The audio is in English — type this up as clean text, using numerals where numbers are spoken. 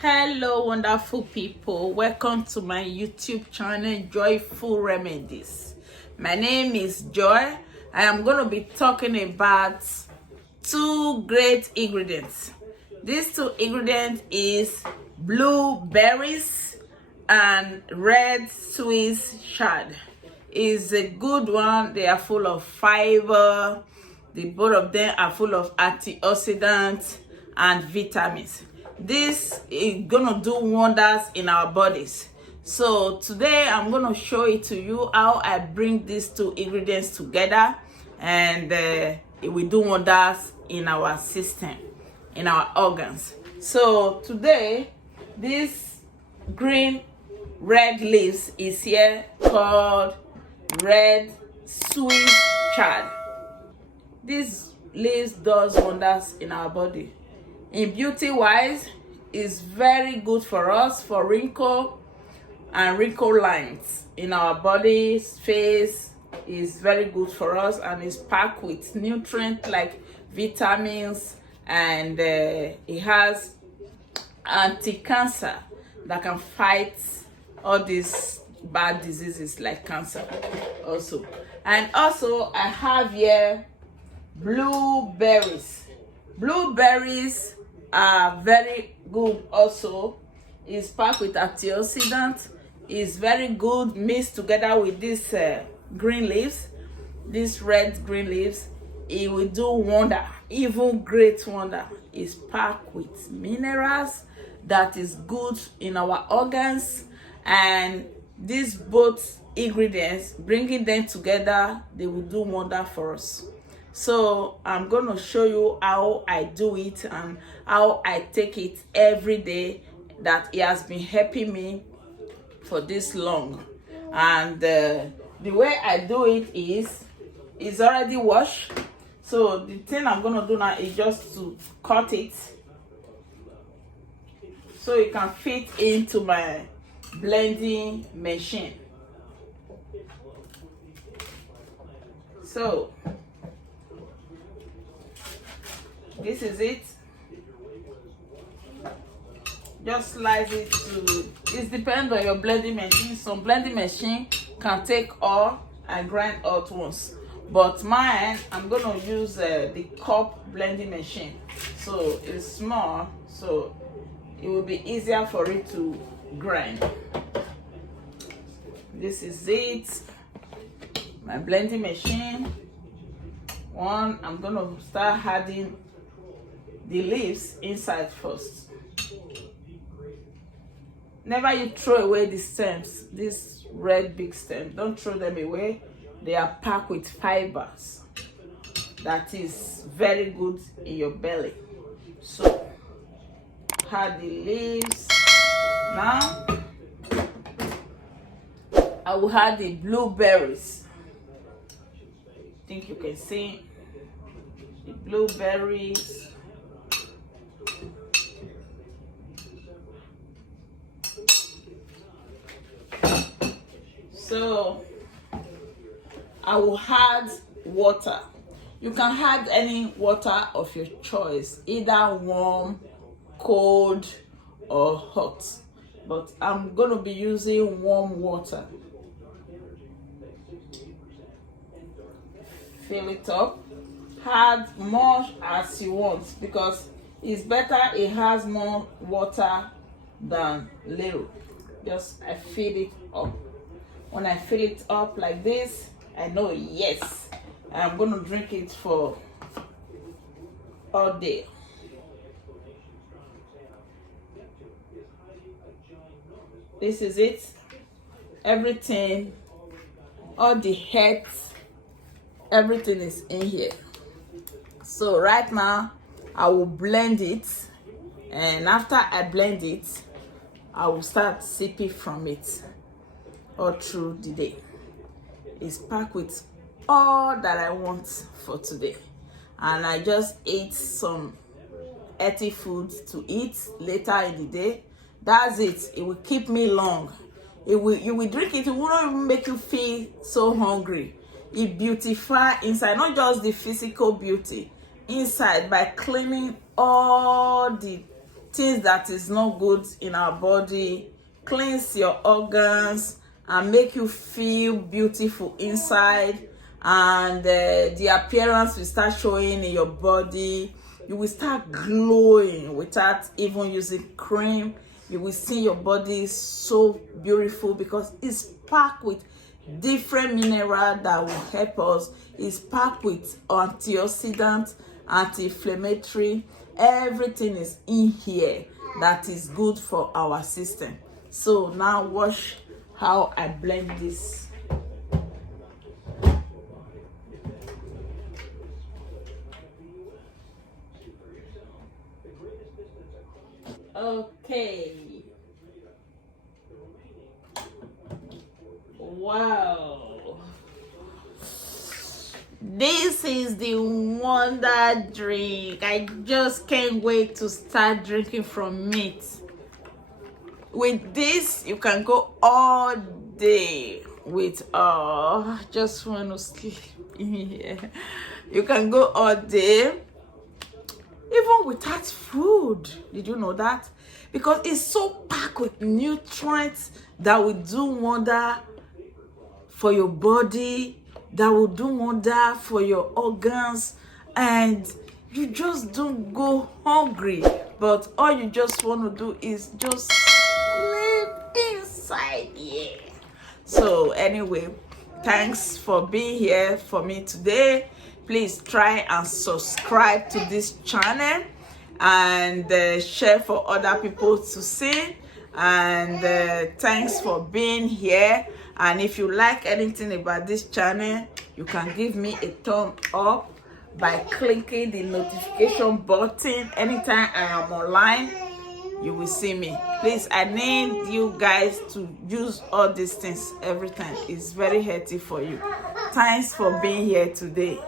Hello wonderful people, welcome to my YouTube channel Joyful Remedies. My name is Joy. I am going to be talking about two great ingredients. These two ingredients is blueberries and red Swiss chard. Is a good one. They are full of fiber. Both of them are full of antioxidants and vitamins. This is gonna do wonders in our bodies. So today I'm gonna show it to you how I bring these two ingredients together, and it will do wonders in our system, in our organs. So today, this green red leaves is here called red Swiss chard. These leaves does wonders in our body. In beauty wise, is very good for us for wrinkle and wrinkle lines in our bodies, face. Is very good for us and is packed with nutrients like vitamins, and it has anti-cancer that can fight all these bad diseases like cancer also. And also I have here blueberries. Blueberries are very good also. Is packed with antioxidants. Is very good mixed together with these green leaves, these red green leaves. It will do wonder, even great wonder. Is packed with minerals that is good in our organs, and these both ingredients, bringing them together, they will do wonder for us. So I'm going to show you how I do it and how I take it every day, that it has been helping me for this long. And the way I do it is already washed. So the thing I'm going to do now is just to cut it so it can fit into my blending machine. So this is it. Just slice it to, it depends on your blending machine. Some blending machine can take all and grind all at once, but mine, I'm gonna use the cup blending machine. So it's small, so it will be easier for it to grind. This is it, my blending machine. One, I'm gonna start adding the leaves inside first. Never you throw away the stems, this red big stem. Don't throw them away. They are packed with fibers that is very good in your belly. So add the leaves. Now I will add the blueberries. I think you can see the blueberries. So I will add water. You can add any water of your choice, either warm, cold, or hot. But I'm going to be using warm water. Fill it up. Add more as you want, because it's better it has more water than little. Just I fill it up. When I fill it up like this, I know, yes, I'm going to drink it for all day. This is it. Everything, all the heads, everything is in here. So right now, I will blend it. And after I blend it, I will start sipping from it all through the day. It's packed with all that I want for today, and I just ate some healthy food to eat later in the day. That's it. It will keep me long. You will drink it, it won't even make you feel so hungry. It beautifies inside, not just the physical beauty, inside, by cleaning all the things that is not good in our body, cleanse your organs, and make you feel beautiful inside. And the appearance will start showing in your body. You will start glowing without even using cream. You will see your body is so beautiful because it's packed with different minerals that will help us. It's packed with antioxidants, anti-inflammatory. Everything is in here that is good for our system. So now watch how I blend this. Okay. Wow. This is the wonder drink. I just can't wait to start drinking from it. With this, you can go all day with just want to sleep in here. You can go all day even without food. Did you know that? Because it's so packed with nutrients that will do wonder for your body, that will do wonder for your organs, and you just don't go hungry. But all you just want to do is just live inside here. So anyway, thanks for being here for me today. Please try and subscribe to this channel and share for other people to see. And thanks for being here. And if you like anything about this channel, you can give me a thumb up by clicking the notification button. Anytime I am online, you will see me. Please, I need you guys to use all these things every time. It's very healthy for you. Thanks for being here today.